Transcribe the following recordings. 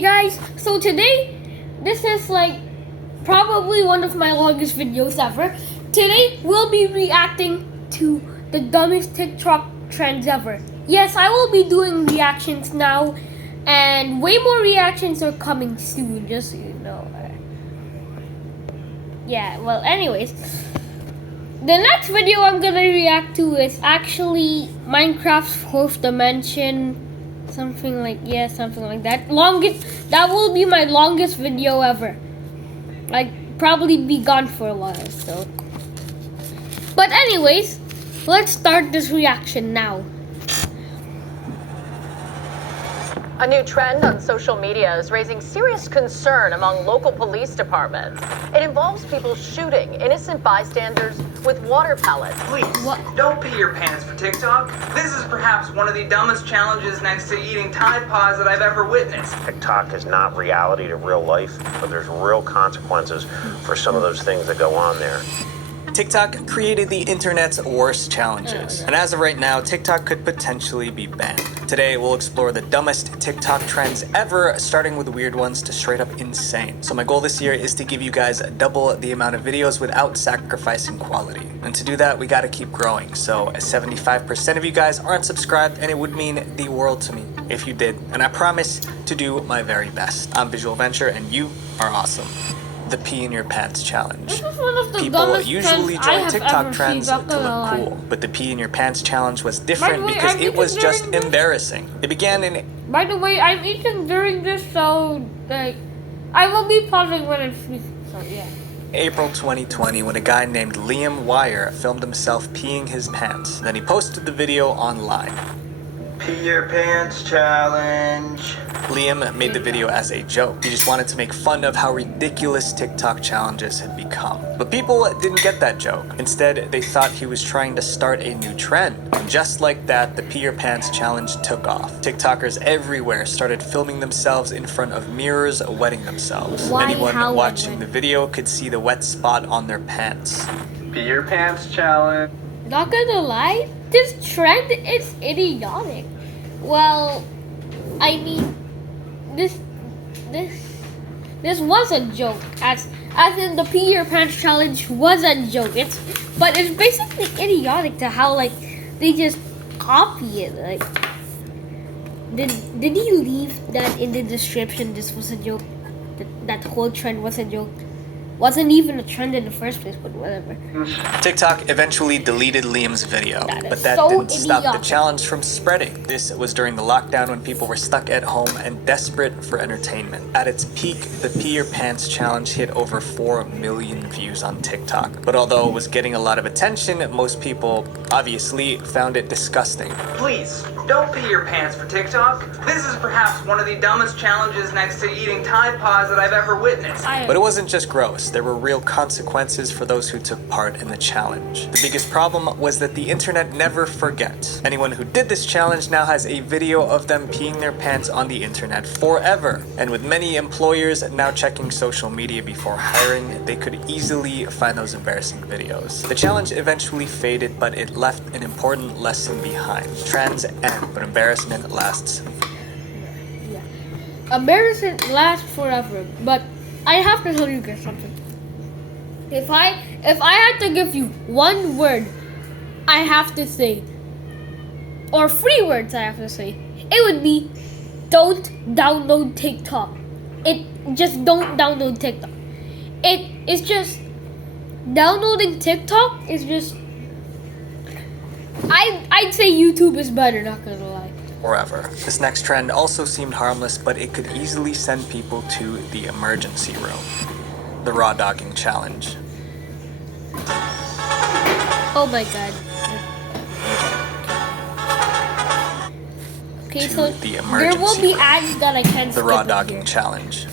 Hey guys, so today, this is like probably one of my longest videos ever. Today, we'll be reacting to the dumbest TikTok trends ever. Yes, I will be doing reactions now, and way more reactions are coming soon, just so you know. Yeah, well, anyways, the next video I'm gonna react to is actually Minecraft's fourth dimension. Something like that. That will be my longest video ever. Like, probably be gone for a while, so. But anyways, let's start this reaction now. A new trend on social media is raising serious concern among local police departments. It involves people shooting innocent bystanders with water pellets. Please, don't pee your pants for TikTok. This is perhaps one of the dumbest challenges next to eating Tide Pods that I've ever witnessed. TikTok is not reality to real life, but there's real consequences for some of those things that go on there. TikTok created the internet's worst challenges, and as of right now, TikTok could potentially be banned. Today, we'll explore the dumbest TikTok trends ever, starting with weird ones to straight up insane. So my goal this year is to give you guys double the amount of videos without sacrificing quality. And to do that, we gotta keep growing. So 75% of you guys aren't subscribed, and it would mean the world to me if you did. And I promise to do my very best. I'm Visual Venture, and you are awesome. The pee in your pants challenge. This is one of the People dumbest usually trends I join have TikTok ever trends seen, to look not cool, gonna but the pee in your pants challenge was By different the way, because I'm it was just considering this. embarrassing. It began in By the way, I'm eating during this, so like, I will be pausing when I'm speaking. So yeah. April 2020 when a guy named Liam Wire filmed himself peeing his pants. Then he posted the video online. Pee your pants challenge. Liam made the video as a joke. He just wanted to make fun of how ridiculous TikTok challenges had become. But people didn't get that joke. Instead, they thought he was trying to start a new trend. And just like that, the pee your pants challenge took off. TikTokers everywhere started filming themselves in front of mirrors, wetting themselves. Anyone watching the video could see the wet spot on their pants. Pee your pants challenge. Not gonna lie, this trend is idiotic. Well, I mean, this was a joke, as in the pee your pants challenge was a joke. But it's basically idiotic to how like they just copy it. Like, did he leave that in the description? This was a joke. That whole trend was a joke. Wasn't even a trend in the first place, but whatever. TikTok eventually deleted Liam's video, but that so didn't stop the idiotic. challenge from spreading. This was during the lockdown when people were stuck at home and desperate for entertainment. At its peak, the Pee Your Pants challenge hit over 4 million views on TikTok. But although it was getting a lot of attention, most people obviously found it disgusting. Please, don't pee your pants for TikTok. This is perhaps one of the dumbest challenges next to eating Tide Pods that I've ever witnessed. But it wasn't just gross. There were real consequences for those who took part in the challenge. The biggest problem was that the internet never forgets. Anyone who did this challenge now has a video of them peeing their pants on the internet forever. And with many employers now checking social media before hiring, they could easily find those embarrassing videos. The challenge eventually faded, but it left an important lesson behind. Trends end, but embarrassment lasts. Yeah. Embarrassment lasts forever, but I have to tell you guys something. If I had to give you one word I have to say, or 3 words I have to say, it would be don't download TikTok. Just don't download TikTok. It's just downloading TikTok is just I'd say YouTube is better, not gonna lie. Forever. This next trend also seemed harmless, but it could easily send people to the emergency room. The raw dogging challenge. Oh my god. Okay, so the there will be emergency ads that I can't The skip raw up dogging here. challenge.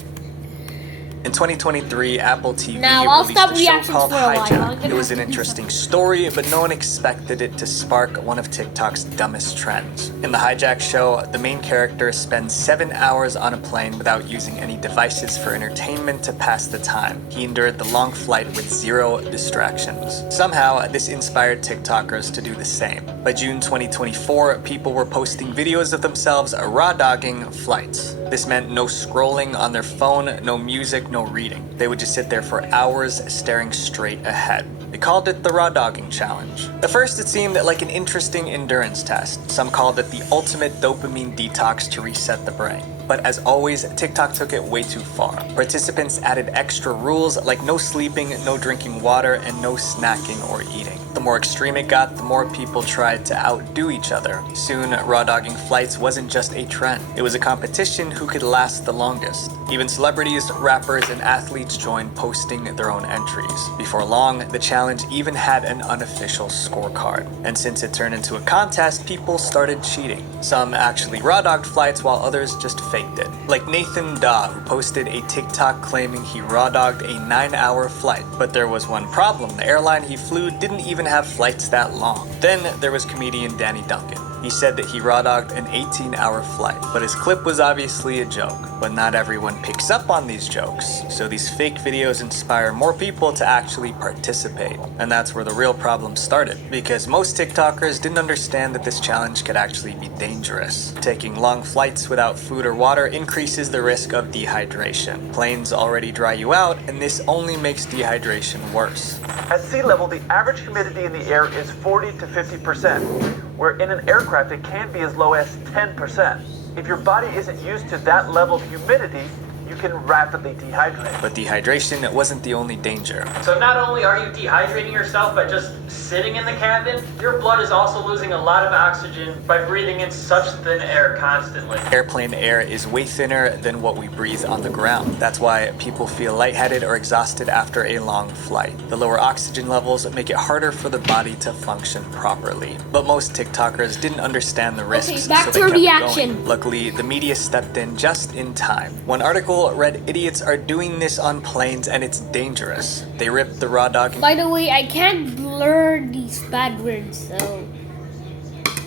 In 2023, Apple TV Now, I'll released stop a show reactions called for a while. I'm Hijack. gonna It was an have to do interesting story, but no one expected it to spark one of TikTok's dumbest trends. In the Hijack show, the main character spends 7 hours on a plane without using any devices for entertainment to pass the time. He endured the long flight with 0 distractions. Somehow, this inspired TikTokers to do the same. By June 2024, people were posting videos of themselves raw dogging flights. This meant no scrolling on their phone, no music, no reading. They would just sit there for hours staring straight ahead. They called it the Raw Dogging Challenge. At first, it seemed like an interesting endurance test. Some called it the ultimate dopamine detox to reset the brain. But as always, TikTok took it way too far. Participants added extra rules like no sleeping, no drinking water, and no snacking or eating. The more extreme it got, the more people tried to outdo each other. Soon, raw dogging flights wasn't just a trend. It was a competition who could last the longest. Even celebrities, rappers, and athletes joined, posting their own entries. Before long, the challenge even had an unofficial scorecard. And since it turned into a contest, people started cheating. Some actually raw dogged flights while others just faked it. Like Nathan Daw, who posted a TikTok claiming he raw dogged a 9-hour flight. But there was one problem. The airline he flew didn't even have flights that long. Then there was comedian Danny Duncan. He said that he raw dogged an 18-hour flight, but his clip was obviously a joke. But not everyone picks up on these jokes, so these fake videos inspire more people to actually participate. And that's where the real problem started, because most TikTokers didn't understand that this challenge could actually be dangerous. Taking long flights without food or water increases the risk of dehydration. Planes already dry you out, and this only makes dehydration worse. At sea level, the average humidity in the air is 40 to 50%, where in an aircraft it can be as low as 10%. If your body isn't used to that level of humidity, you can rapidly dehydrate. But dehydration wasn't the only danger. So not only are you dehydrating yourself by just sitting in the cabin, your blood is also losing a lot of oxygen by breathing in such thin air constantly. Airplane air is way thinner than what we breathe on the ground. That's why people feel lightheaded or exhausted after a long flight. The lower oxygen levels make it harder for the body to function properly. But most TikTokers didn't understand the risks, Okay, back so to they kept reaction. going. Luckily, the media stepped in just in time. One article read, "Idiots are doing this on planes and it's dangerous." They ripped the raw dogging By the way, I can't blur these bad words, so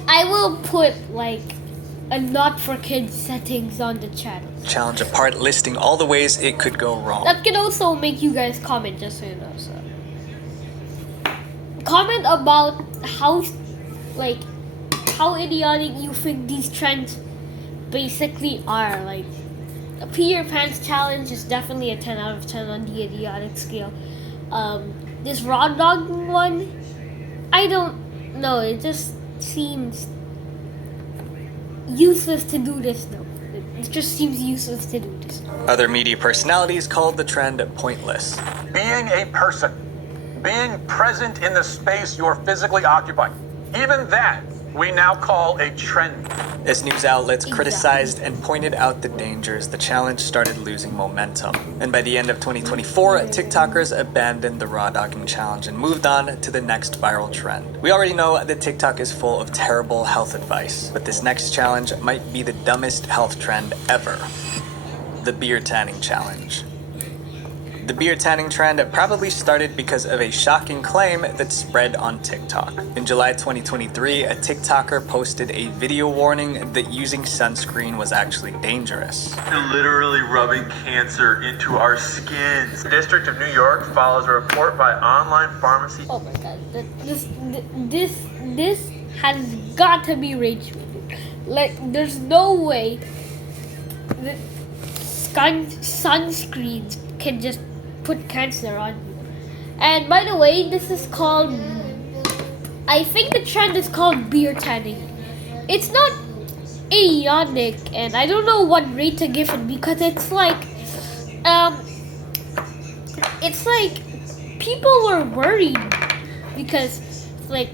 I will put like a not for kids settings on the channel. challenge apart, listing all the ways it could go wrong. That can also make you guys comment, just so you know. So comment about how idiotic you think these trends basically are. Like, a pee your pants challenge is definitely a 10 out of 10 on the idiotic scale. This raw dogging one, I don't know. It just seems useless to do this though. It just seems useless to do this. Other media personalities called the trend pointless. Being a person, being present in the space you're physically occupying, even that we now call a trend. As news outlets criticized and pointed out the dangers, the challenge started losing momentum. And by the end of 2024, TikTokers abandoned the raw dogging challenge and moved on to the next viral trend. We already know that TikTok is full of terrible health advice, but this next challenge might be the dumbest health trend ever. The beard tanning challenge. The beard tanning trend probably started because of a shocking claim that spread on TikTok. In July 2023, a TikToker posted a video warning that using sunscreen was actually dangerous. Literally rubbing cancer into our skins. The District of New York follows a report by online pharmacy. Oh my god, this has got to be rage baiting. Like, there's no way that sunscreens can just put cancer on you. And by the way, this is called, I think the trend is called beard tanning. It's not idiotic, and I don't know what rate to give it, because it's like people were worried because like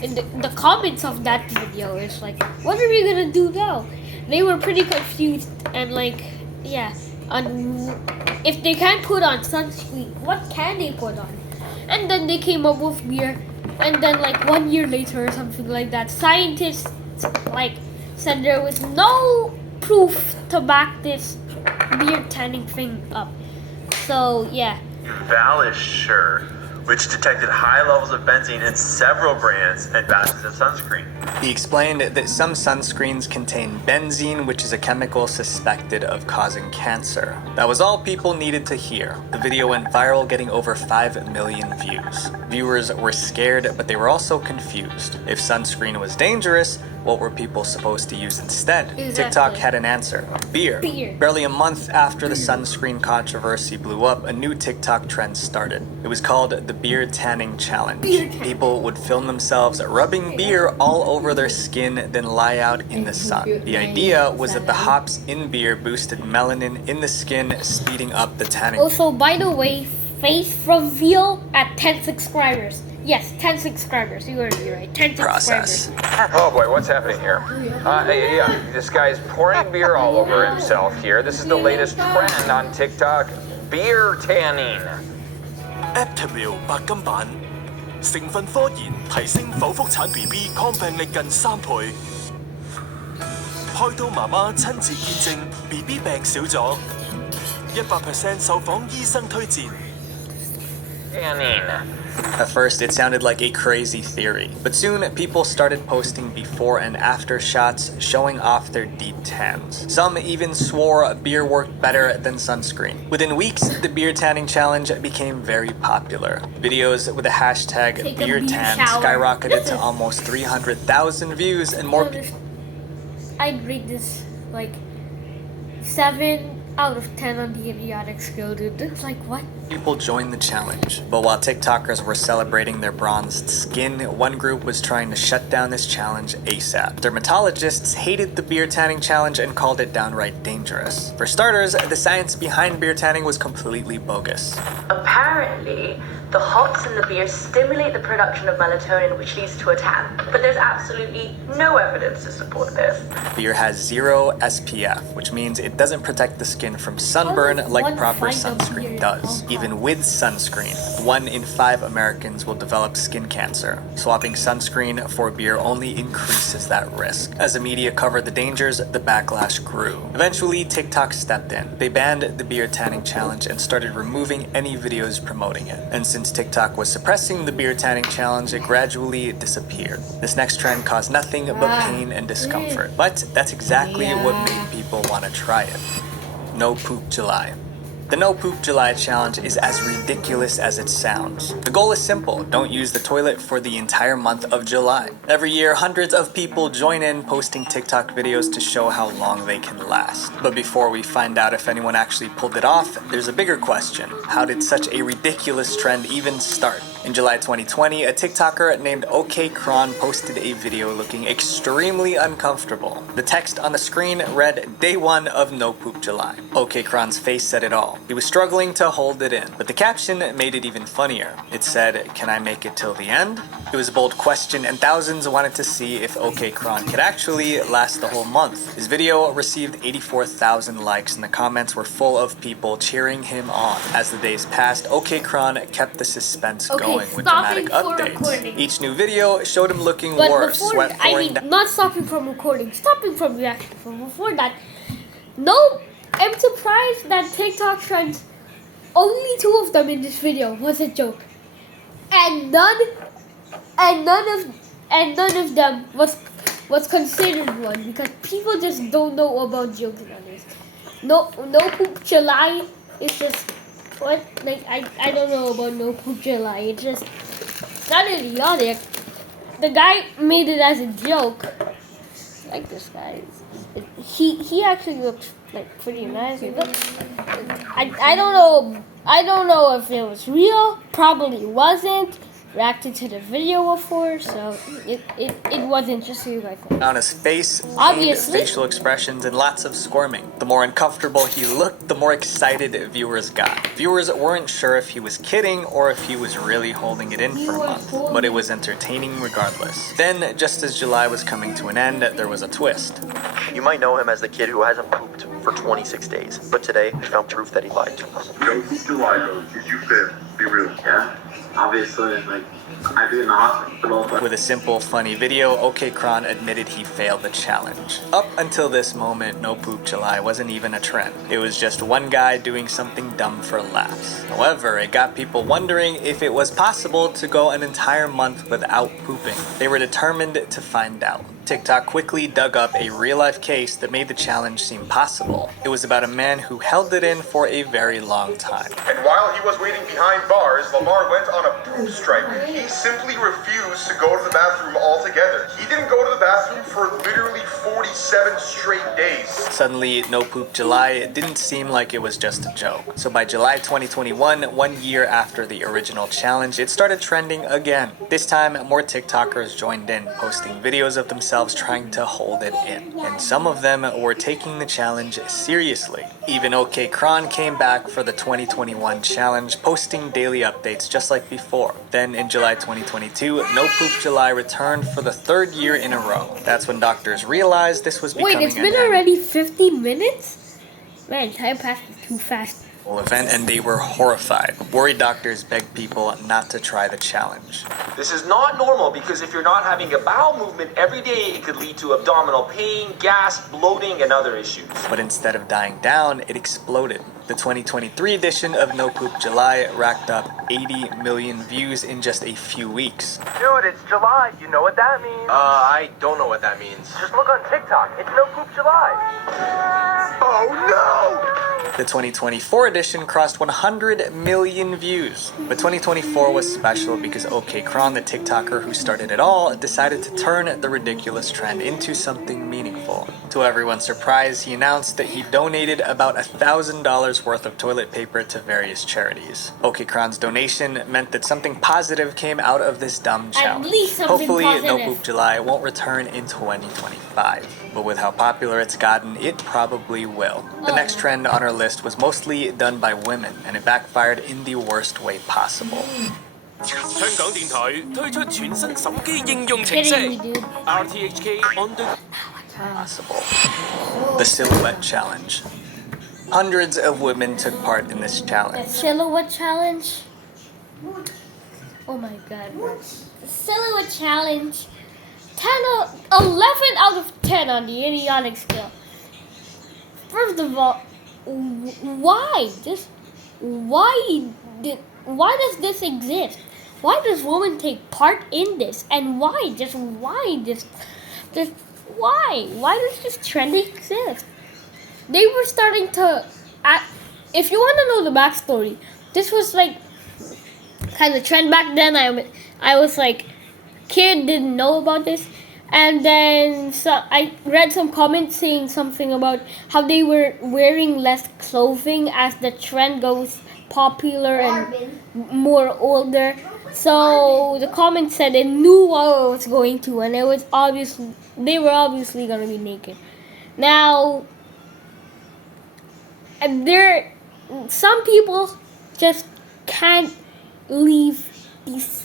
in the comments of that video, it's like, what are we gonna do now? They were pretty confused, and like, yeah, if they can't put on sunscreen, what can they put on? And then they came up with beer, and then like 1 year later or something like that, scientists like said there was no proof to back this beard tanning thing up. So yeah. Valisure, which detected high levels of benzene in several brands and batches of sunscreen. He explained that some sunscreens contain benzene, which is a chemical suspected of causing cancer. That was all people needed to hear. The video went viral, getting over 5 million views. Viewers were scared, but they were also confused. If sunscreen was dangerous, what were people supposed to use instead? Exactly. TikTok had an answer. Beer. Beer. Barely a month after the sunscreen controversy blew up, a new TikTok trend started. It was called the beer tanning challenge. Beer tanning. People would film themselves rubbing beer all over their skin, then lie out in the sun. The idea was that the hops in beer boosted melanin in the skin, speeding up the tanning. Also, by the way, face reveal at 10 subscribers. Yes, 10 subscribers. You heard me right. 10 process. subscribers. Oh boy, what's happening here? Yeah, this guy's pouring beer all over himself here. This is the latest trend on TikTok, beer tanning. Aptamil 白金版成分科研提升剖腹產 BB 抗病力近3倍，開刀媽媽親自見證 BB 病少咗，100% 受訪醫生推薦。Tanning. At first, it sounded like a crazy theory, but soon people started posting before and after shots showing off their deep tans. Some even swore beer worked better than sunscreen. Within weeks, the beer tanning challenge became very popular. Videos with the hashtag Take a beer beer tan shower. skyrocketed to almost 300,000 views, and more I'd rate this like 7 out of 10 on the idiotic scale, dude. It's like, what? people joined the challenge. But while TikTokers were celebrating their bronzed skin, one group was trying to shut down this challenge ASAP. Dermatologists hated the beer tanning challenge and called it downright dangerous. For starters, the science behind beer tanning was completely bogus. Apparently, the hops in the beer stimulate the production of melatonin, which leads to a tan. But there's absolutely no evidence to support this. Beer has 0 SPF, which means it doesn't protect the skin from sunburn like proper sunscreen does. Even with sunscreen, 1 in 5 Americans will develop skin cancer. Swapping sunscreen for beer only increases that risk. As the media covered the dangers, the backlash grew. Eventually, TikTok stepped in. They banned the beer tanning challenge and started removing any videos promoting it. And since TikTok was suppressing the beer tanning challenge, it gradually disappeared. This next trend caused nothing but pain and discomfort. But that's exactly what made people want to try it. No Poop July. The No Poop July challenge is as ridiculous as it sounds. The goal is simple: don't use the toilet for the entire month of July. Every year, hundreds of people join in posting TikTok videos to show how long they can last. But before we find out if anyone actually pulled it off, there's a bigger question. How did such a ridiculous trend even start? In July 2020, a TikToker named OK Kron posted a video looking extremely uncomfortable. The text on the screen read, "Day 1 of No Poop July." OK Kron's face said it all. He was struggling to hold it in, but the caption made it even funnier. It said, "Can I make it till the end?" It was a bold question, and thousands wanted to see if OK Kron could actually last the whole month. His video received 84,000 likes, and the comments were full of people cheering him on. As the days passed, OK Kron kept the suspense going with dramatic updates. Each new video showed him looking But worse, before, sweat pouring down. not stopping from recording, stopping from reaction. From before that, no, I'm surprised that TikTok trends, only 2 of them in this video was a joke, and none of them was considered one, because people just don't know about jokes nowadays. No Poop July is just what, like I don't know about No Poop July. It's just not idiotic. The guy made it as a joke. Like this guy, he actually looks like pretty nice. I don't know if it was real. Probably wasn't. Reacted to the video before, so it wasn't just so you guys know. On his face, Obviously. facial expressions, and lots of squirming. The more uncomfortable he looked, the more excited viewers got. Viewers weren't sure if he was kidding or if he was really holding it in for a month, but it was entertaining regardless. Then, just as July was coming to an end, there was a twist. You might know him as the kid who hasn't pooped for 26 days, but today we found proof that he lied to us. No Poop July, though. Did you fail? Be real. Yeah, obviously, like, I've been in the hospital. But With a simple, funny video, OK Kron admitted he failed the challenge. Up until this moment, No Poop July wasn't even a trend. It was just one guy doing something dumb for laughs. However, it got people wondering if it was possible to go an entire month without pooping. They were determined to find out. TikTok quickly dug up a real-life case that made the challenge seem possible. It was about a man who held it in for a very long time. And while he was waiting behind bars, Lamar went on a poop strike. He simply refused to go to the bathroom altogether. He didn't go to the bathroom for literally 47 straight days. Suddenly, No Poop July didn't seem like it was just a joke. So by July 2021, 1 year after the original challenge, it started trending again. This time, more TikTokers joined in, posting videos of themselves trying to hold it in. And some of them were taking the challenge seriously. Even OK Kron came back for the 2021 challenge, posting daily updates just like before. Then in July 2022, No Poop July returned for the 3rd year in a row. That's when doctors realized this was becoming Wait, it's been already 50 minutes? Man, time passed too fast. Event, and they were horrified. Worried doctors begged people not to try the challenge. This is not normal because if you're not having a bowel movement every day, it could lead to abdominal pain, gas, bloating, and other issues. But instead of dying down, it exploded. The 2023 edition of No Poop July racked up 80 million views in just a few weeks. Dude, it's July. You know what that means? I don't know what that means. Just look on TikTok. It's No Poop July. Oh no! The 2024 edition crossed 100 million views. But 2024 was special because OK Kron, the TikToker who started it all, decided to turn the ridiculous trend into something meaningful. To everyone's surprise, he announced that he donated about $1,000 worth of toilet paper to various charities. OK Kron's donation meant that something positive came out of this dumb challenge. At least something Hopefully, positive. No Poop July won't return in 2025. But with how popular it's gotten, it probably will. The next trend on our list was mostly done by women, and it backfired in the worst way possible. 香港電台推出全新手機應用程式 RTHK On The Possible. The Silhouette Challenge. Hundreds of women took part in this The challenge. silhouette challenge. Oh my god. The silhouette challenge. 11 out of 10 on the idiotic scale. First of all, why does this exist? Why does women take part in this? And why does this trend exist? They were starting to if you want to know the backstory, this was like kind of trend back then. I was like kid, didn't know about this, and then I read some comments saying something about how they were wearing less clothing as the trend goes popular and more older. So the comment said they knew what it was going to, and it was they were obviously gonna be naked. Now, some people just can't leave these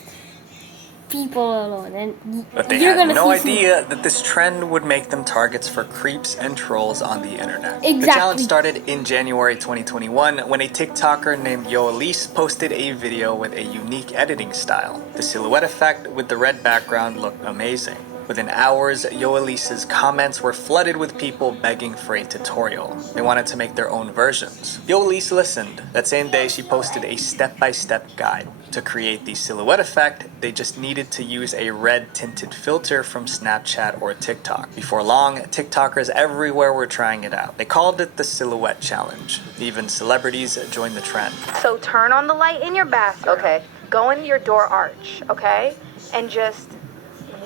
people alone, and But they you're had gonna no see some- idea that this trend would make them targets for creeps and trolls on the internet. The Exactly. challenge started in January 2021 when a TikToker named Yo Elise posted a video with a unique editing style. The silhouette effect with the red background looked amazing. Within hours, Yo Elise's comments were flooded with people begging for a tutorial. They wanted to make their own versions. Yo Elise listened. That same day, she posted a step-by-step guide. To create the silhouette effect, they just needed to use a red tinted filter from Snapchat or TikTok. Before long, TikTokers everywhere were trying it out. They called it the Silhouette Challenge. Even celebrities joined the trend. So turn on the light in your bathroom. Okay. Go in your door arch, okay? And just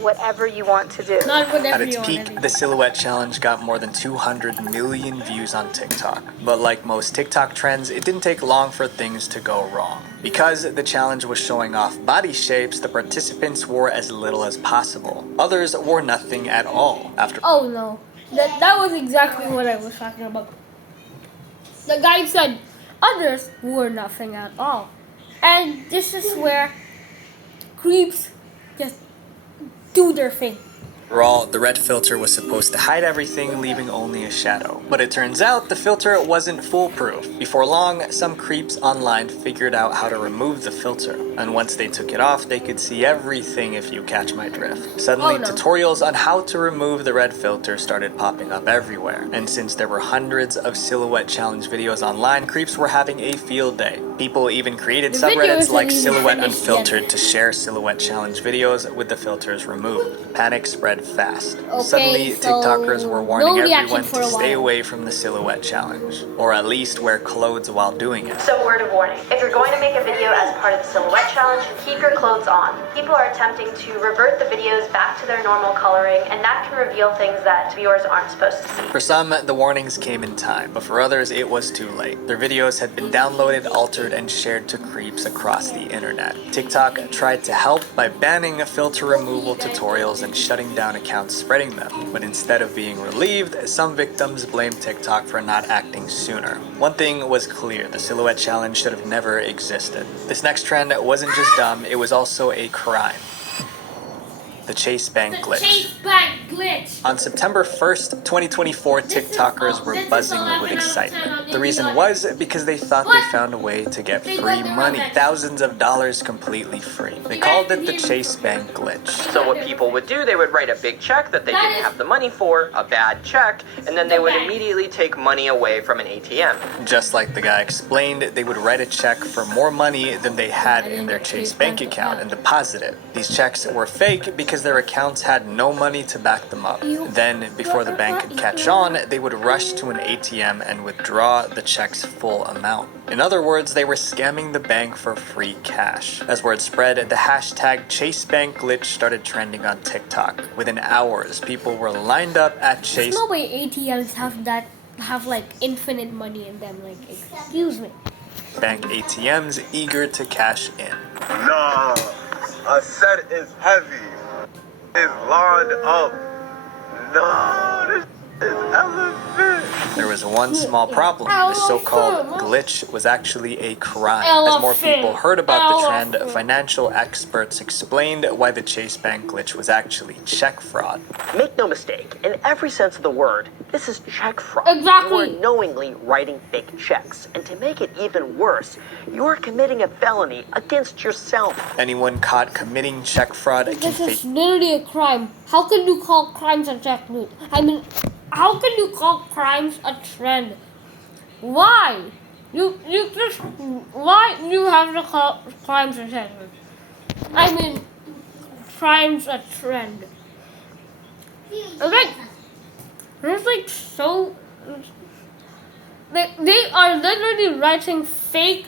whatever you want to do. At its peak, the Silhouette Challenge got more than 200 million views on TikTok. But like most TikTok trends, it didn't take long for things to go wrong. Because the challenge was showing off body shapes, the participants wore as little as possible. Others wore nothing at all. Oh no, that was exactly what I was talking about. The guy said others wore nothing at all, and this is where creeps just do their thing. Overall, the red filter was supposed to hide everything, leaving only a shadow. But it turns out the filter wasn't foolproof. Before long, some creeps online figured out how to remove the filter. And once they took it off, they could see everything, if you catch my drift. Suddenly, tutorials on how to remove the red filter started popping up everywhere. And since there were hundreds of silhouette challenge videos online, creeps were having a field day. People even created subreddits like Silhouette Unfiltered to share silhouette challenge videos with the filters removed. Panic spread fast. Suddenly, TikTokers were warning everyone to stay away from the silhouette challenge, or at least wear clothes while doing it. So, word of warning. If you're going to make a video as part of the silhouette challenge, keep your clothes on. People are attempting to revert the videos back to their normal coloring, and that can reveal things that viewers aren't supposed to see. For some, the warnings came in time, but for others, it was too late. Their videos had been downloaded, altered, and shared to creeps across the internet. TikTok tried to help by banning filter removal tutorials and shutting down accounts spreading them. But instead of being relieved, some victims blamed TikTok for not acting sooner. One thing was clear, the silhouette challenge should have never existed. This next trend wasn't just dumb, it was also a crime. The Chase Bank glitch. Chase Bank glitch. On September 1st, 2024, TikTokers were buzzing with excitement. The reason was because they thought they found a way to get free money, thousands of dollars completely free. They called it the Chase Bank glitch. So what people would do, they would write a big check that they didn't have the money for, a bad check, and then they would immediately take money away from an ATM. Just like the guy explained, they would write a check for more money than they had in their Chase Bank account and deposit it. These checks were fake because their accounts had no money to back them up. Then, before the bank could catch on, they would rush to an ATM and withdraw the check's full amount. In other words, they were scamming the bank for free cash. As word spread, the hashtag ChaseBankGlitch started trending on TikTok. Within hours, people were lined up at Chase. There's no way ATMs have like infinite money in them. Like, excuse me. Bank ATMs eager to cash in. Nah, I said it's heavy. It's lined up. No, this is elephant. There was one small problem. The so-called glitch was actually a crime. As more people heard about the trend, financial experts explained why the Chase Bank glitch was actually check fraud. Make no mistake, in every sense of the word, this is check fraud. Exactly. You are knowingly writing fake checks. And to make it even worse, you are committing a felony against yourself. Anyone caught committing check fraud can This face is literally a crime. How can you call crimes a check route? I mean, how can you call crimes a trend? Why? Why do you have to call crimes a trend? I mean, crimes a trend. Like, there's like so. They are literally writing fake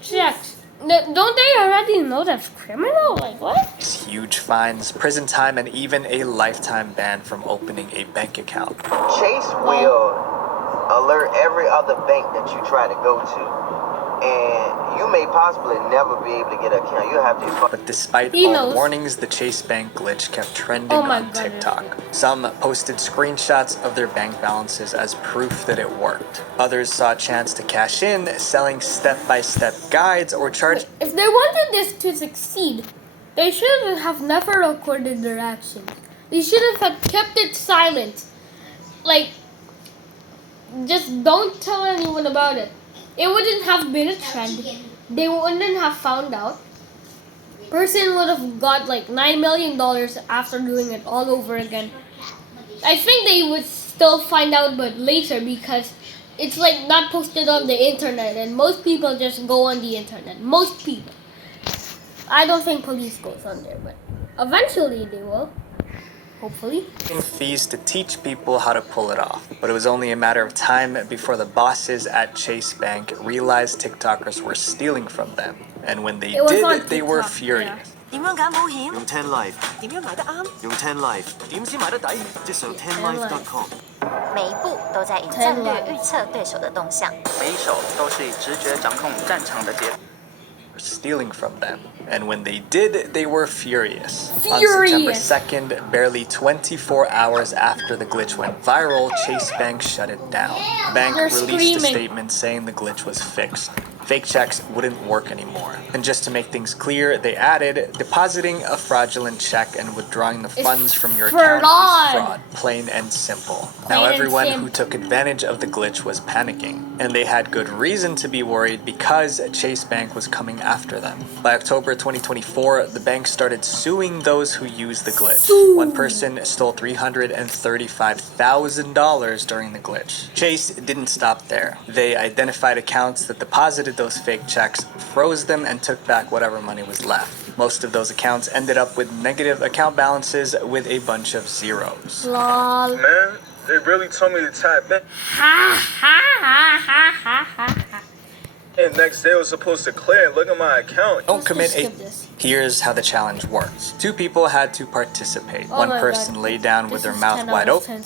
checks. Don't they already know that's criminal? Like, what? huge fines, prison time, and even a lifetime ban from opening a bank account. Chase will alert every other bank that you try to go to. And you may possibly never be able to get an account. You'll have to. But despite all the warnings, the Chase Bank glitch kept trending on TikTok. Some posted screenshots of their bank balances as proof that it worked. Others saw a chance to cash in, selling step-by-step guides or charged. If they wanted this to succeed, they should have never recorded their actions. They should have kept it silent. Like, just don't tell anyone about it. It wouldn't have been a trend. They wouldn't have found out. Person would have got like $9 million after doing it all over again. I think they would still find out, but later, because it's like not posted on the internet, and most people just go on the internet. Most people. I don't think police goes on there, but eventually they will. Hopefully. Fees to teach people how to pull it off. But it was only a matter of time before the bosses at Chase Bank realized TikTokers were stealing from them. And when they did, they were furious. 點樣揀保險？用 Ten Life。點樣買得啱？用 Ten Life。點先買得抵？即上 tenlife.com。每一步都在以战略预测对手的动向。每一手都是以直觉掌控战场的节奏。 Stealing from them. And when they did, they were furious. On September 2nd, barely 24 hours after the glitch went viral, Chase Bank shut it down. The bank released a statement saying the glitch was fixed. fake checks wouldn't work anymore. And just to make things clear, they added, depositing a fraudulent check and withdrawing the funds from your account is fraud. Plain and simple. Now everyone who took advantage of the glitch was panicking, and they had good reason to be worried because Chase Bank was coming after them. By October 2024, the bank started suing those who used the glitch. One person stole $335,000 during the glitch. Chase didn't stop there. They identified accounts that deposited those fake checks, froze them, and took back whatever money was left. Most of those accounts ended up with negative account balances with a bunch of zeros. Lol. Man, they really told me to type in. And next day I was supposed to clear and look at my account. Don't commit a... Here's how the challenge works. Two people had to participate. One person lay down with their mouth wide open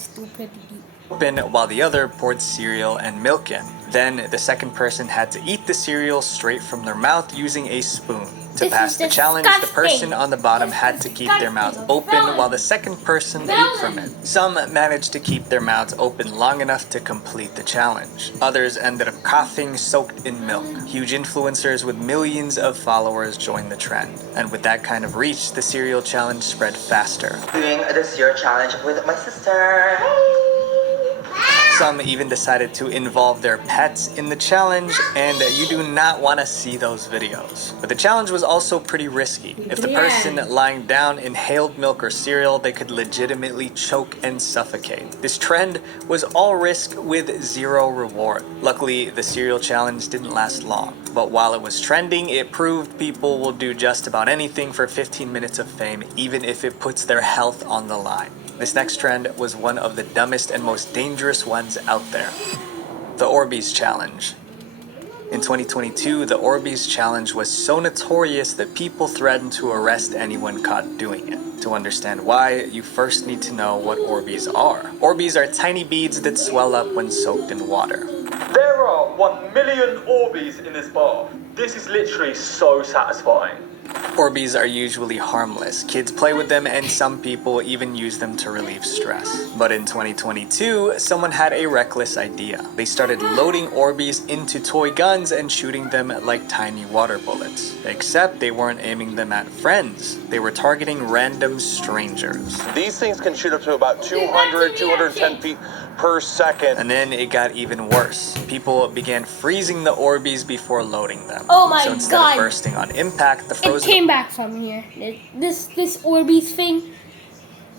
while the other poured cereal and milk in. Then the second person had to eat the cereal straight from their mouth using a spoon. To pass the challenge, the person on the bottom had to keep their mouth open while the second person ate from it. Some managed to keep their mouths open long enough to complete the challenge. Others ended up coughing soaked in milk. Huge influencers with millions of followers joined the trend. And with that kind of reach, the cereal challenge spread faster. Doing the cereal challenge with my sister. Some even decided to involve their pets in the challenge, and you do not want to see those videos. But the challenge was also pretty risky. If the person lying down inhaled milk or cereal, they could legitimately choke and suffocate. This trend was all risk with zero reward. Luckily, the cereal challenge didn't last long. But while it was trending, it proved people will do just about anything for 15 minutes of fame, even if it puts their health on the line. This next trend was one of the dumbest and most dangerous ones out there. The Orbeez Challenge. In 2022, the Orbeez Challenge was so notorious that people threatened to arrest anyone caught doing it. To understand why, you first need to know what Orbeez are. Orbeez are tiny beads that swell up when soaked in water. There are 1 million Orbeez in this bar. This is literally so satisfying. Orbeez are usually harmless. Kids play with them and some people even use them to relieve stress. But in 2022, someone had a reckless idea. They started loading Orbeez into toy guns and shooting them like tiny water bullets. Except they weren't aiming them at friends. They were targeting random strangers. These things can shoot up to about 200, 210 feet per second. And then it got even worse. People began freezing the Orbeez before loading them. Oh my So instead God. of bursting on impact, the It frozen came back from here. This Orbeez thing.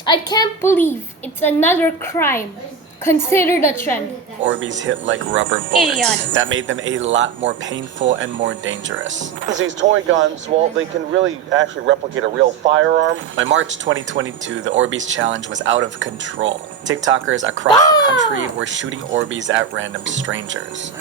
I can't believe it's another crime. Considered a trend. Orbeez hit like rubber bullets. Idiots. That made them a lot more painful and more dangerous. These toy guns, well, they can really actually replicate a real firearm. By March 2022, the Orbeez challenge was out of control. TikTokers across the country were shooting Orbeez at random strangers.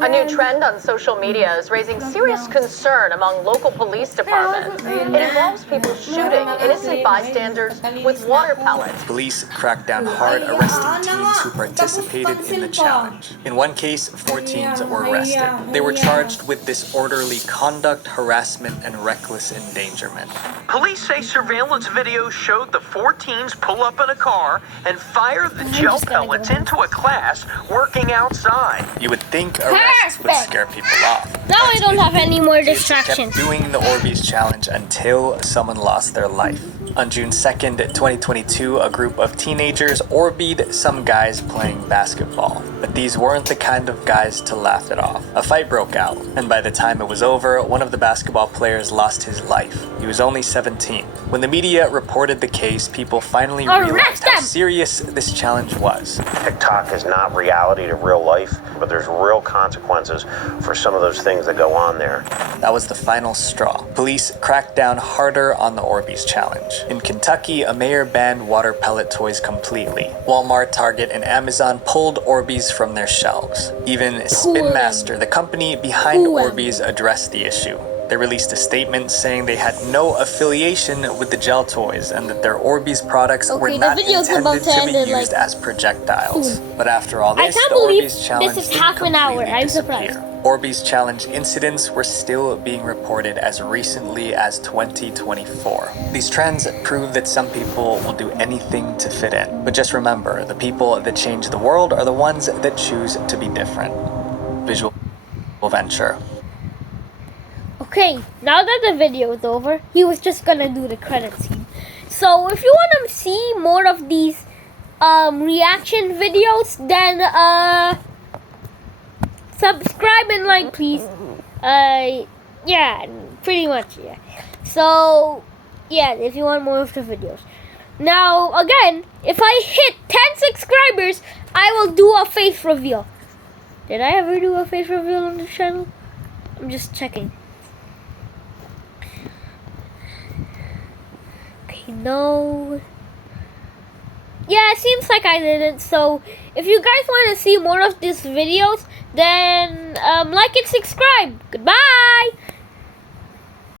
A new trend on social media is raising serious concern among local police departments. It involves people shooting innocent bystanders with water pellets. Police cracked down hard, arresting teens who participated in the challenge. In one case, 4 teens were arrested. They were charged with disorderly conduct, harassment, and reckless endangerment. Police say surveillance video showed the 4 teens pull up in a car and fire the gel pellets into a class working outside. You would think arrests would scare people off. Now I don't have any more Kept distractions. doing the Orbeez challenge until someone lost their life. On June 2nd, 2022, a group of teenagers Orbeezed some guys playing basketball. But these weren't the kind of guys to laugh it off. A fight broke out, and by the time it was over, one of the basketball players lost his life. He was only 17. When the media reported the case, people finally realized how serious this challenge was. TikTok is not reality to real life, but there's real consequences for some of those things that go on there. That was the final straw. Police cracked down harder on the Orbeez challenge. In Kentucky, a mayor banned water pellet toys completely. Walmart, Target, and Amazon pulled Orbeez from their shelves. Even Spin Master, the company behind Orbeez, addressed the issue. They released a statement saying they had no affiliation with the gel toys and that their Orbeez products were Okay, the not video's intended about to to end be in, used as projectiles. But after all I this, can't the believe Orbeez challenge this is didn't half an hour. completely I'm disappear. surprised. Orbeez challenge incidents were still being reported as recently as 2024. These trends prove that some people will do anything to fit in. But just remember, the people that change the world are the ones that choose to be different. Visual Venture. Okay, now that the video is over, he was just gonna do the credit scene. So if you want to see more of these reaction videos, then subscribe and like, please. Yeah, pretty much, yeah. So, yeah, if you want more of the videos. Now, again, if I hit 10 subscribers, I will do a face reveal. Did I ever do a face reveal on the channel? I'm just checking. Okay, no. Yeah, it seems like I didn't. So, if you guys want to see more of these videos, then like and subscribe. Goodbye!